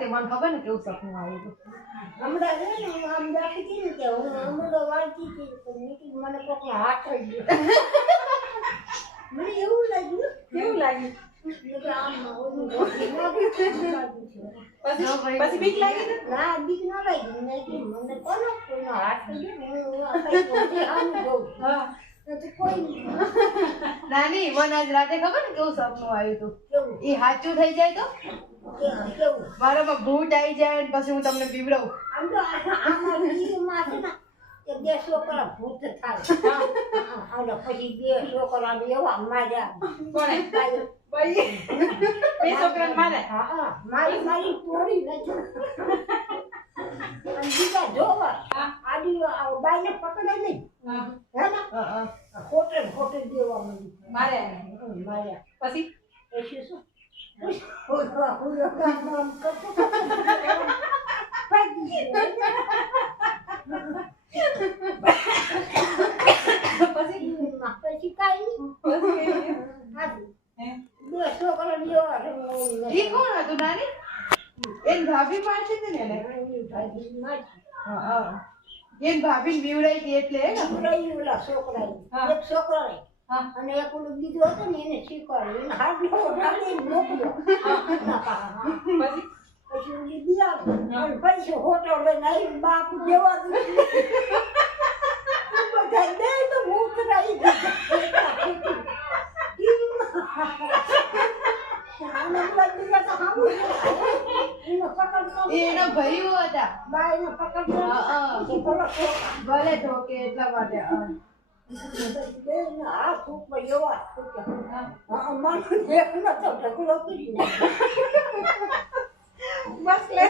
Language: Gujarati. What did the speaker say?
રાતે મને ખબર ને કેવું સપનું આવ્યું હતું હમણાં છે ને હું આમ જાતી હતી ને કે હું હમણાં વાંચતી હતી તો નીકળી મને કોકનો હાથ થઈ ગયો મને એવું લાગ્યું કેવું લાગ્યું કે આમ ઓલું પછી બીક લાગી ને ના બીક ન લાગી મને કોઈનો હાથ થઈ ગયો આમ જોઉં હા તો કોઈ નહીં નાની મને આજ રાતે ખબર ને કેવું સપનું આવ્યું હતું કેવું એ સાચું થઈ જાય તો કેવું મારામાં ભૂત આવી જાય ને પછી હું તમને પીવડાવું આમ તો આમાં વીરમાં છે ને કે બે છોકરા ભૂત થાય અને પછી બે છોકરા એવા માર્યા કોણે બાઈ બે છોકરાને મારે હા મારી તોડી નથી અને બીજા જોવા આડી બાઈને પકડે નહીં હે ને ખોટે દેવા મળી માર્યા પછી પછી શું પછી કાઈ બે છોકરા ઈ કોણ હતું નાની એન ભાભી પાસે હતી ને એન ભાભી બીવડાઈ હતી એટલે હે ને છોકરા હા. એક છોકરો હા અને એક ઓલું બીજું હતું ને એને શીખવાડ્યું એને હાથ મોકલ્યો પછી પછી ઓલી દિયા પૈસે હોટલ લઈને આવી બાપ જેવા બધા દે તો ભૂત રહી એનો ભાઈઓ હતા બાઈને પકડતો ભલે ધોકે એટલા માટે હાથ ઉપર એવા મને એક નતો ઢગલો કરી બસ